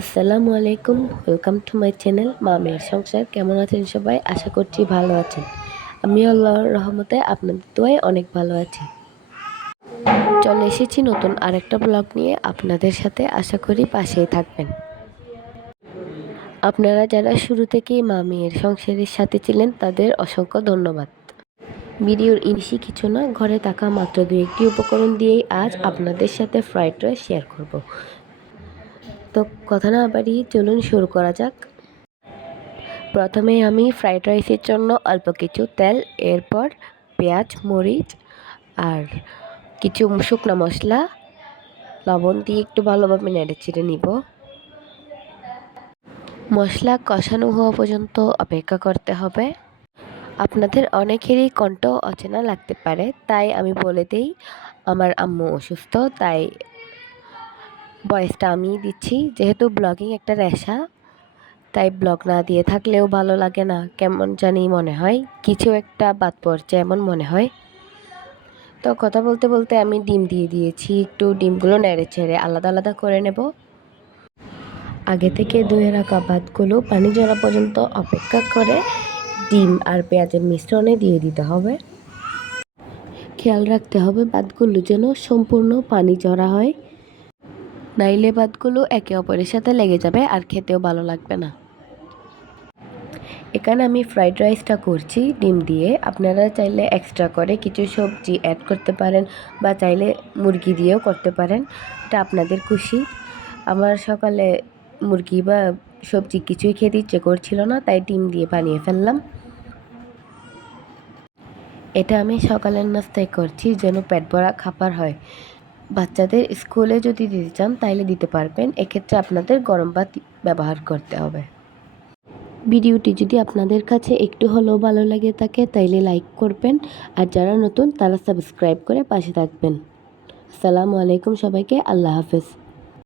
আসসালামু আলাইকুম welcome to my channel মা মেয়ের সংসার। কেমন আছেন সবাই? আশা করছি ভালো আছেন। আমি আল্লাহর রহমতে আপনাদের দোয়ায় অনেক ভালো আছি। চলে এসেছি নতুন আরেকটা ব্লগ নিয়ে। আপনাদের সাথে আশা করি পাশেই থাকবেন। আপনারা যারা শুরু থেকেই মা মেয়ের সংসারের সাথে ছিলেন, তাদের অসংখ্য ধন্যবাদ। ভিডিওর ইনিশি কিছু না, ঘরে থাকা মাত্র দু একটি উপকরণ দিয়েই আজ আপনাদের সাথে ফ্রাইড রাইস শেয়ার করব। তো কথা না বাড়িয়ে চলুন শুরু করা যাক। প্রথমে আমি ফ্রাইড রাইসের জন্য অল্প কিছু তেল, এরপর পেঁয়াজ, মরিচ আর কিছু শুকনো মশলা, লবণ দিয়ে একটু ভালোভাবে নেড়ে চেড়ে নিব। মশলা কষানো হওয়া পর্যন্ত অপেক্ষা করতে হবে। আপনাদের অনেকেরই কণ্ঠ অচেনা লাগতে পারে, তাই আমি বলে দিই, আমার আম্মু অসুস্থ, তাই ভয়েসটা আমি দিচ্ছি। যেহেতু ব্লগিং একটা রেশা, তাই ব্লগ না দিয়ে থাকলেও ভালো লাগে না, কেমন জানি মনে হয়। কিছু একটা বাদ পড়ছে এমন মনে হয়। তো কথা বলতে বলতে আমি ডিম দিয়ে দিয়েছি, একটু ডিমগুলো নেড়ে ছেড়ে আলাদা আলাদা করে নেব। আগে থেকে ধুয়ে রাখা ভাতগুলো পানি জড়া পর্যন্ত অপেক্ষা করে ডিম আর পেঁয়াজের মিশ্রণে দিয়ে দিতে হবে। খেয়াল রাখতে হবে ভাতগুলো যেন সম্পূর্ণ পানি জড়া হয়। নাইলে ভাতগুলো একে অপরের সাথে লেগে যাবে আর খেতেও ভালো লাগবে না। এখানে আমি ফ্রাইড রাইসটা করছি, ডিম দিয়ে। আপনারা চাইলে এক্সট্রা করে কিছু সবজি অ্যাড করতে পারেন বা চাইলে মুরগি দিয়েও করতে পারেন। এটা আপনাদের খুশি। আমার সকালে মুরগি বা সবজি কিছুই খেতে ইচ্ছে করছিল না, তাই ডিম দিয়ে বানিয়ে ফেললাম। এটা আমি সকালের নাস্তায় করছি, যেন পেট ভরা খাবার হয়। বাচ্চাদের স্কুলে যদি দিতে চান তাহলে দিতে পারবেন। এক্ষেত্রে আপনাদের গরম ভাত ব্যবহার করতে হবে। ভিডিওটি যদি আপনাদের কাছে একটু হলেও ভালো লাগে থাকে, তাইলে লাইক করবেন। আর যারা নতুন, তারা সাবস্ক্রাইব করে পাশে থাকবেন। আসসালামু আলাইকুম সবাইকে, আল্লাহ হাফেজ।